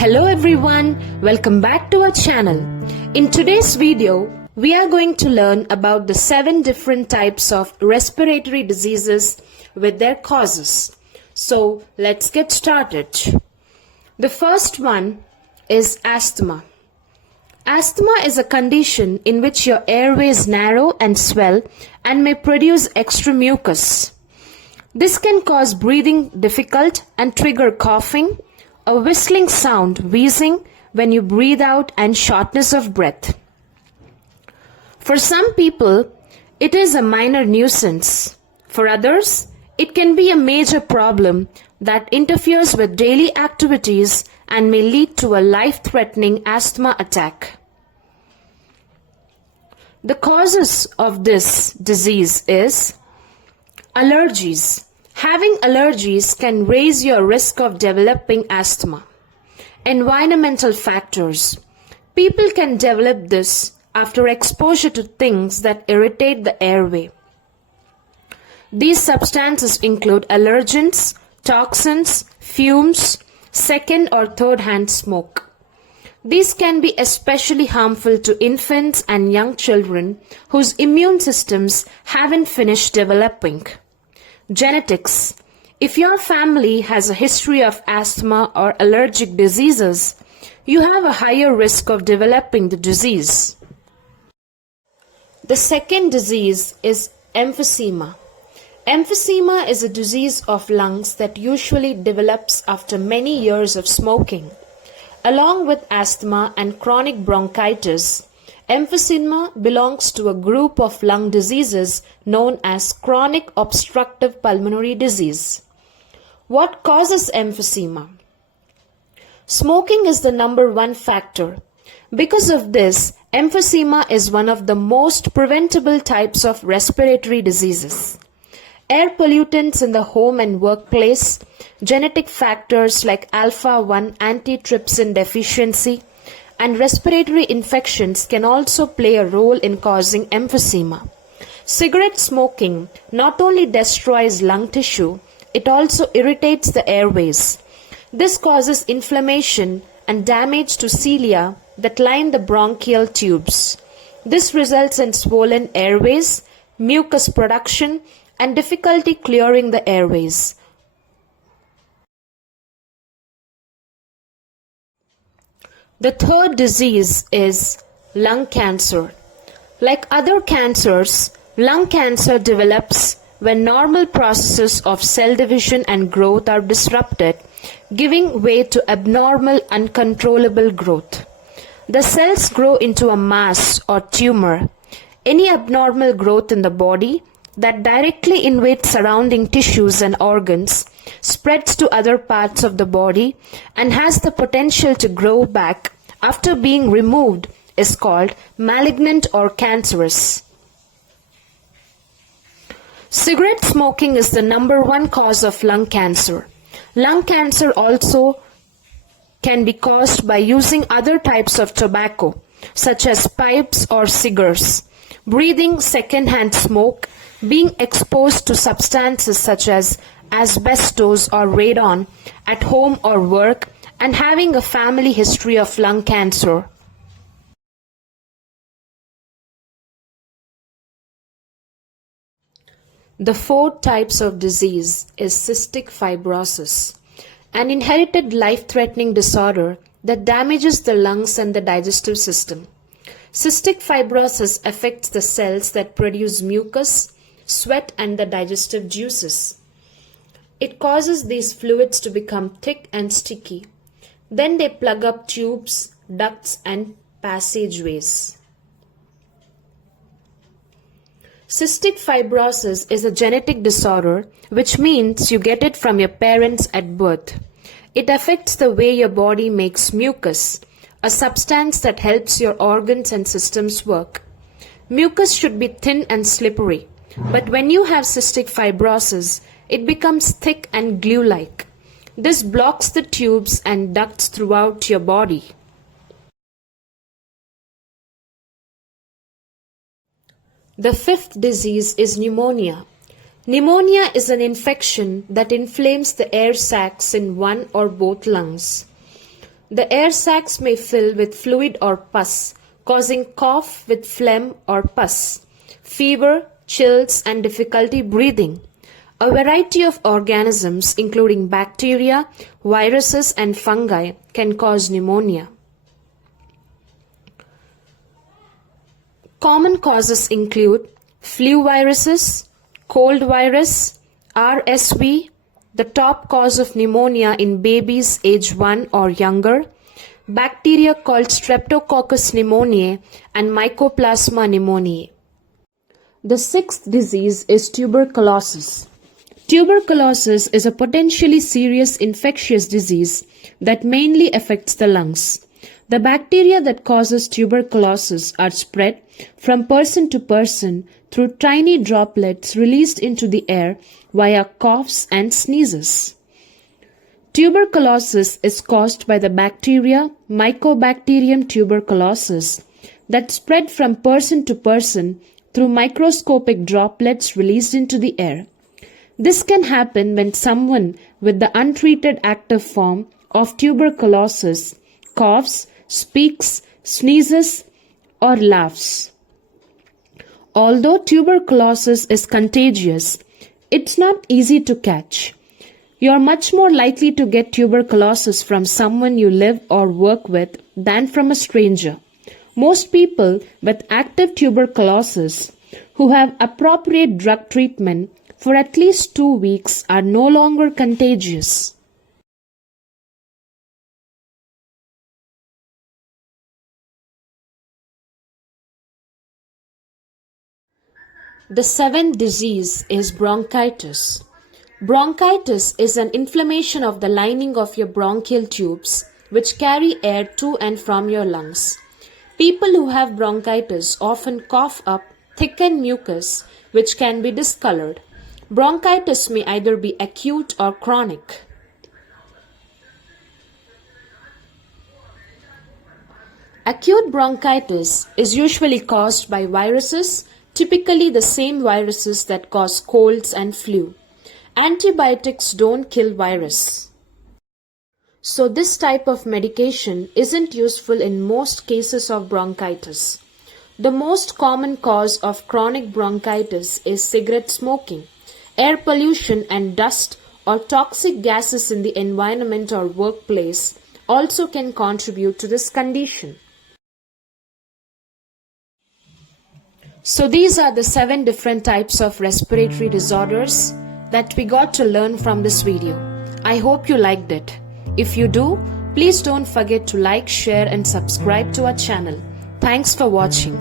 Hello everyone, welcome back to our channel. In today's video, we are going to learn about the 7 different types of respiratory diseases with their causes. So let's get started. The first one is asthma. Asthma is a condition in which your airways narrow and swell and may produce extra mucus. This can cause breathing difficult and trigger coughing, a whistling sound, wheezing when you breathe out, and shortness of breath. For some people, it is a minor nuisance. For others, it can be a major problem that interferes with daily activities and may lead to a life-threatening asthma attack. The causes of this disease is allergies. Having allergies can raise your risk of developing asthma. Environmental factors. People can develop this after exposure to things that irritate the airway. These substances include allergens, toxins, fumes, second or third-hand smoke. These can be especially harmful to infants and young children whose immune systems haven't finished developing. Genetics. If your family has a history of asthma or allergic diseases, you have a higher risk of developing the disease. The second disease is emphysema. Emphysema is a disease of lungs that usually develops after many years of smoking. Along with asthma and chronic bronchitis, emphysema belongs to a group of lung diseases known as chronic obstructive pulmonary disease. What causes emphysema? Smoking is the number one factor. Because of this, emphysema is one of the most preventable types of respiratory diseases. Air pollutants in the home and workplace, genetic factors like alpha-1 antitrypsin deficiency, and respiratory infections can also play a role in causing emphysema. Cigarette smoking not only destroys lung tissue, it also irritates the airways. This causes inflammation and damage to cilia that line the bronchial tubes. This results in swollen airways, mucus production, and difficulty clearing the airways. The third disease is lung cancer. Like other cancers, lung cancer develops when normal processes of cell division and growth are disrupted, giving way to abnormal, uncontrollable growth. The cells grow into a mass or tumor. Any abnormal growth in the body that directly invades surrounding tissues and organs spreads to other parts of the body and has the potential to grow back after being removed is called malignant or cancerous. Cigarette smoking is the number one cause of lung cancer. Lung cancer also can be caused by using other types of tobacco, such as pipes or cigars, breathing second-hand smoke, being exposed to substances such as asbestos or radon at home or work, and having a family history of lung cancer. The fourth types of disease is cystic fibrosis, an inherited life-threatening disorder that damages the lungs and the digestive system. Cystic fibrosis affects the cells that produce mucus, sweat, and the digestive juices. It causes these fluids to become thick and sticky. Then they plug up tubes, ducts, and passageways. Cystic fibrosis is a genetic disorder, which means you get it from your parents at birth. It affects the way your body makes mucus, a substance that helps your organs and systems work. Mucus should be thin and slippery, but when you have cystic fibrosis, it becomes thick and glue-like. This blocks the tubes and ducts throughout your body. The fifth disease is pneumonia. Pneumonia is an infection that inflames the air sacs in one or both lungs. The air sacs may fill with fluid or pus, causing cough with phlegm or pus, fever, chills, and difficulty breathing. A variety of organisms, including bacteria, viruses, and fungi, can cause pneumonia. Common causes include flu viruses, cold virus, RSV, the top cause of pneumonia in babies age 1 or younger, bacteria called Streptococcus pneumoniae, and Mycoplasma pneumoniae. The sixth disease is tuberculosis. Tuberculosis is a potentially serious infectious disease that mainly affects the lungs. The bacteria that causes tuberculosis are spread from person to person through tiny droplets released into the air via coughs and sneezes. Tuberculosis is caused by the bacteria Mycobacterium tuberculosis that spread from person to person through microscopic droplets released into the air. This can happen when someone with the untreated active form of tuberculosis coughs, speaks, sneezes, or laughs. Although tuberculosis is contagious, it's not easy to catch. You're much more likely to get tuberculosis from someone you live or work with than from a stranger. Most people with active tuberculosis who have appropriate drug treatment for at least 2 weeks are no longer contagious. The seventh disease is bronchitis. Bronchitis is an inflammation of the lining of your bronchial tubes, which carry air to and from your lungs. People who have bronchitis often cough up thickened mucus, which can be discolored. Bronchitis may either be acute or chronic. Acute bronchitis is usually caused by viruses, typically the same viruses that cause colds and flu. Antibiotics don't kill virus. So this type of medication isn't useful in most cases of bronchitis. The most common cause of chronic bronchitis is cigarette smoking. Air pollution and dust or toxic gases in the environment or workplace also can contribute to this condition. So these are the 7 different types of respiratory disorders that we got to learn from this video. I hope you liked it. If you do, please don't forget to like, share and subscribe to our channel. Thanks for watching.